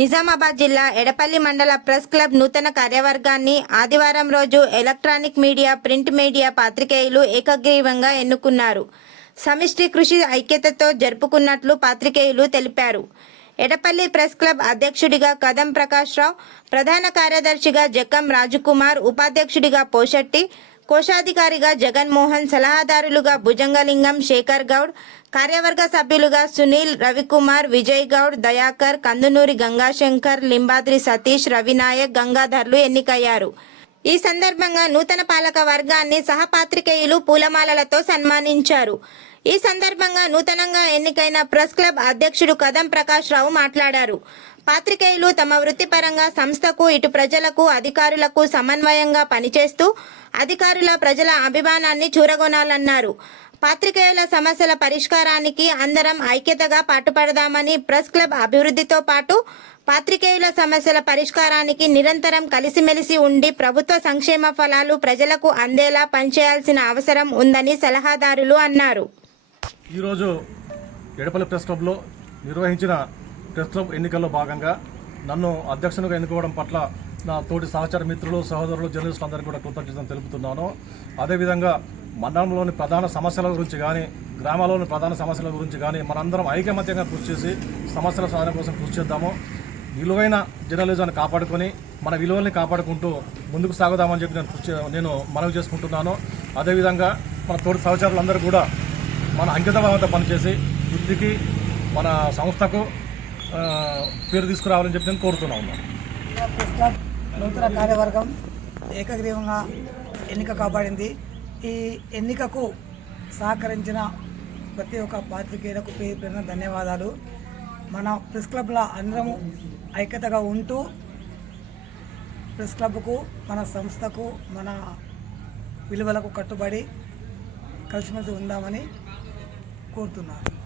నిజామాబాద్ జిల్లా ఎడపల్లి మండల press club నూతన కార్యవర్గాన్ని ఆదివారం రోజు ఎలక్ట్రానిక్ మీడియా ప్రింట్ మీడియా పాత్రికేయులు ఏకగ్రీవంగా ఎన్నుకున్నారు. సమిష్టి కృషి ఐక్యతతో జరుపుకున్నట్లు పాత్రికేయులు తెలిపారు. ఎడపల్లి ప్రెస్ క్లబ్ అధ్యక్షుడిగా కదం ప్రకాష్ రావు ప్రధాన కార్యదర్శిగా జక్కం రాజుకుమార్ ఉపాధ్యక్షుడిగా పోషెట్టి కోశాధికారిగా జగన్మోహన్ సలహాదారులుగా భుజంగలింగం శేఖర్ గౌడ్ కార్యవర్గ సభ్యులుగా సునీల్ రవికుమార్ విజయ్ గౌడ్ దయాకర్ కందునూరి గంగాశంకర్ లింబాద్రి సతీష్ రవినాయక్ గంగాధర్లు ఎన్నికయ్యారు. ఈ సందర్భంగా నూతన పాలక వర్గాన్ని సహపాత్రికేయులు పూలమాలలతో సన్మానించారు. ఈ సందర్భంగా నూతనంగా ఎన్నికైన ప్రెస్ క్లబ్ అధ్యక్షుడు కదం ప్రకాష్ రావు మాట్లాడారు. పాత్రికేయులు తమ వృత్తిపరంగా సంస్థకు ఇటు ప్రజలకు అధికారులకు సమన్వయంగా పనిచేస్తూ అధికారుల ప్రజల అభిమానాన్ని చూరగొనాలన్నారు. పాత్రికేయుల సమస్యల పరిష్కారానికి అందరం ఐక్యతగా పాటుపడదామని ప్రెస్ క్లబ్ అభివృద్ధితో పాటు పాత్రికేయుల సమస్యల పరిష్కారానికి నిరంతరం కలిసిమెలిసి ఉండి ప్రభుత్వ సంక్షేమ ఫలాలు ప్రజలకు అందేలా పనిచేయాల్సిన అవసరం ఉందని సలహాదారులు అన్నారు. ఈరోజు ఎడపల్లి ప్రెస్ క్లబ్లో నిర్వహించిన ప్రెస్ క్లబ్ ఎన్నికల్లో భాగంగా నన్ను అధ్యక్షునిగా ఎన్నుకోవడం పట్ల నా తోటి సహచర మిత్రులు సహోదరులు జర్నలిస్టులు అందరికీ కూడా కృతజ్ఞతలు తెలుపుతున్నాను. అదేవిధంగా మండలంలోని ప్రధాన సమస్యల గురించి కానీ గ్రామాల్లోని ప్రధాన సమస్యల గురించి కానీ మనందరం ఐకమత్యంగా కృషి చేసి సమస్యల సాధన కోసం కృషి చేద్దాము. విలువైన జర్నలిజాన్ని కాపాడుకొని మన విలువల్ని కాపాడుకుంటూ ముందుకు సాగుదామని చెప్పి నేను కృషి చే- నేను మనవి చేసుకుంటున్నాను. అదేవిధంగా మన తోటి సహచరులందరూ కూడా మన అంకితభావంతో పనిచేసి వృద్ధికి మన సంస్థకు పేరు తీసుకురావాలని చెప్పి నేను కోరుతున్నా ఉన్నాను ప్రెస్ క్లబ్ నూతన కార్యవర్గం ఏకగ్రీవంగా ఎన్నిక కాబడింది ఈ ఎన్నికకు సహకరించిన ప్రతి ఒక్క పాత్రికేయులకు పేరు పేరున ధన్యవాదాలు. మన ప్రెస్ క్లబ్లో అందరము ఐక్యతగా ఉంటూ ప్రెస్ క్లబ్కు మన సంస్థకు మన విలువలకు కట్టుబడి కలిసిమెలిసి ఉందామని కోరుతున్నాను.